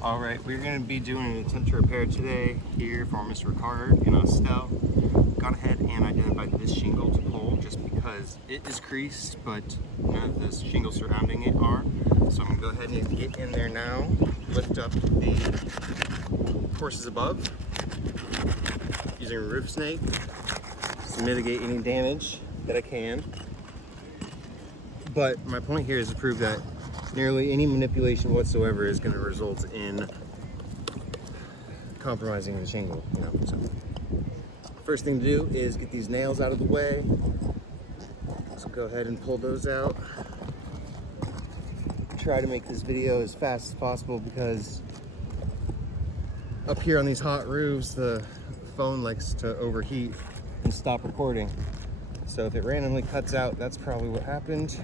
Alright, we're going to be doing an attempt to repair today here for Mr. Ricard in Estelle. Got ahead and identified this shingle to pull just because it is creased, but none of the shingles surrounding it are. So I'm going to go ahead and get in there now, lift up the courses above using a roof snake to mitigate any damage that I can. But my point here is to prove that nearly any manipulation whatsoever is going to result in compromising the shingle. So first thing to do is get these nails out of the way. So go ahead and pull those out. Try to make this video as fast as possible because up here on these hot roofs, the phone likes to overheat and stop recording. So if it randomly cuts out, that's probably what happened.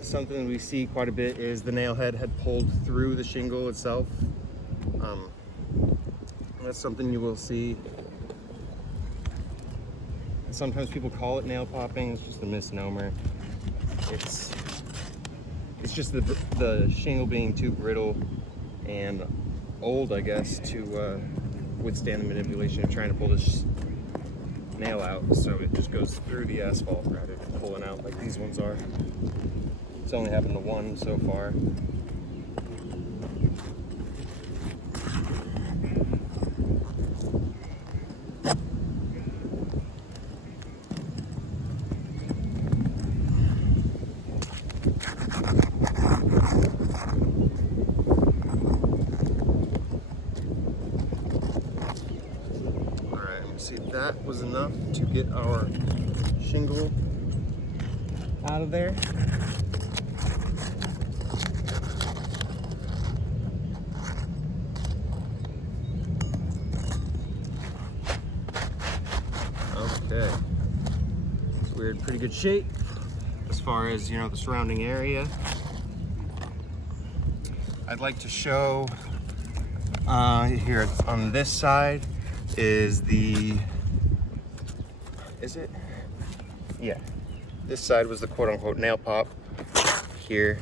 Something we see quite a bit is the nail head had pulled through the shingle itself. That's something you will see. Sometimes people call it nail popping. It's just a misnomer. It's just the shingle being too brittle and old, I guess, to withstand the manipulation of trying to pull this nail out. So it just goes through the asphalt rather than pulling out like these ones are. It's only happened to one so far. See, that was enough to get our shingle out of there. Okay, so we're in pretty good shape as far as, the surrounding area. I'd like to show here on this side is it? Yeah. This side was the quote-unquote nail pop here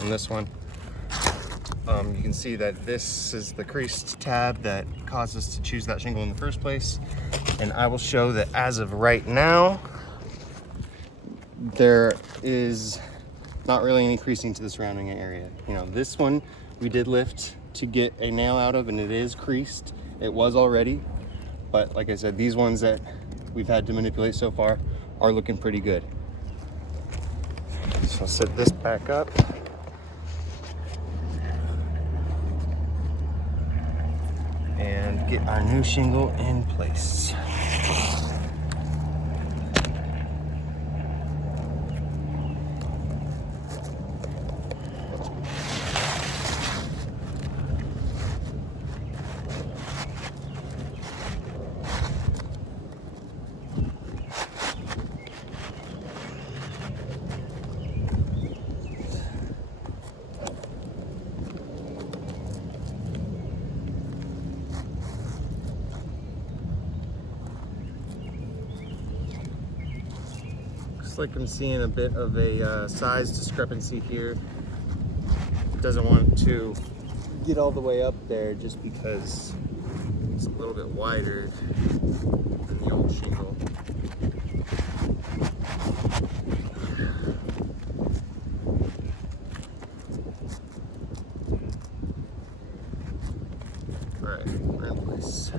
on this one. You can see that this is the creased tab that caused us to choose that shingle in the first place. And I will show that as of right now, there is not really any creasing to the surrounding area. This one we did lift to get a nail out of, and it is creased. It was already, but like I said, these ones that we've had to manipulate so far are looking pretty good. So I'll set this back up. And get our new shingle in place. Looks like I'm seeing a bit of a size discrepancy here. Doesn't want to get all the way up there just because it's a little bit wider than the old shingle. All right, we're in place.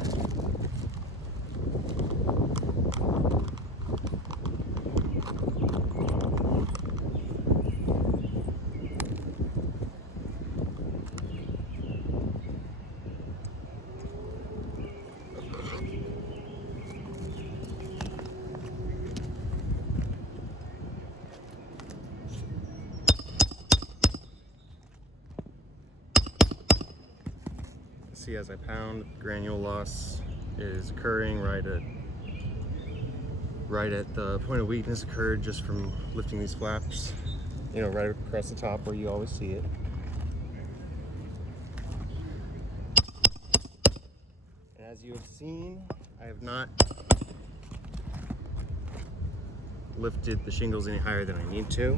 See, as I pound, granule loss is occurring right at the point of weakness occurred just from lifting these flaps, right across the top where you always see it. And As you have seen, I have not lifted the shingles any higher than I need to.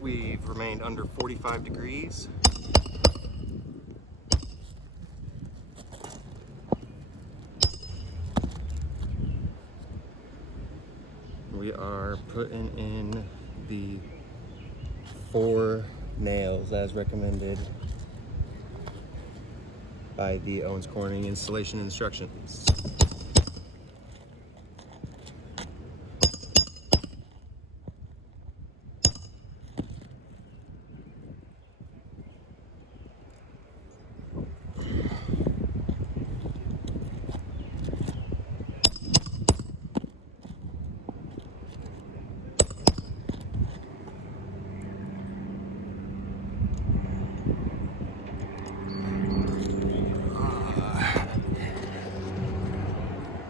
We've remained under 45 degrees. We are putting in the 4 nails as recommended by the Owens Corning installation instructions.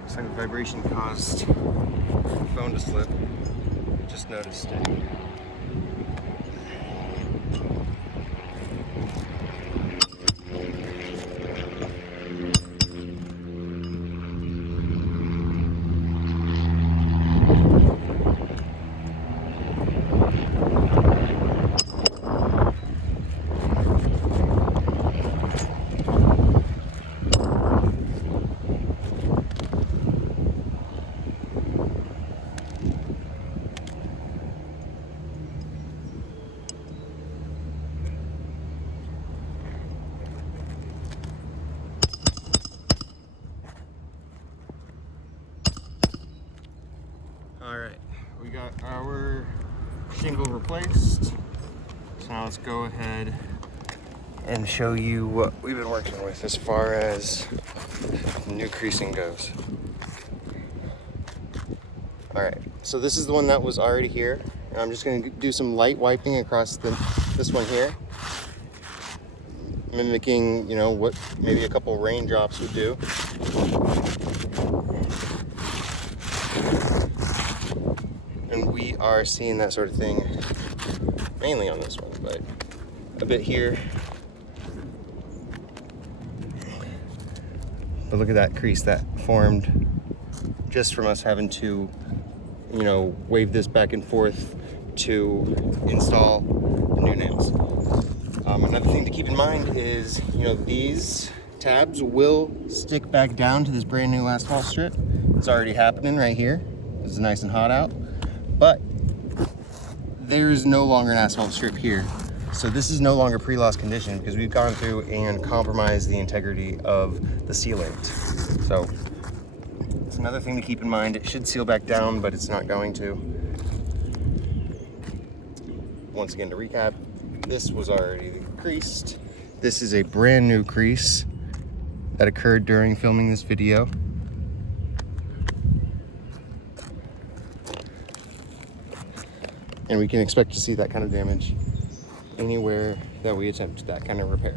Looks like the vibration caused the phone to slip. Just noticed it. Alright, we got our shingle replaced. So now let's go ahead and show you what we've been working with as far as new creasing goes. Alright, so this is the one that was already here. And I'm just going to do some light wiping across this one here. Mimicking, you know, what maybe a couple raindrops would do. And we are seeing that sort of thing mainly on this one, but a bit here. But look at that crease that formed just from us having to, you know, wave this back and forth to install the new nails. Another thing to keep in mind is, you know, these tabs will stick back down to this brand new asphalt strip. It's already happening right here. It's nice and hot out. But there's no longer an asphalt strip here. So this is no longer pre-loss condition because we've gone through and compromised the integrity of the sealant. So it's another thing to keep in mind. It should seal back down, but it's not going to. Once again, to recap, this was already creased. This is a brand new crease that occurred during filming this video. And we can expect to see that kind of damage anywhere that we attempt that kind of repair.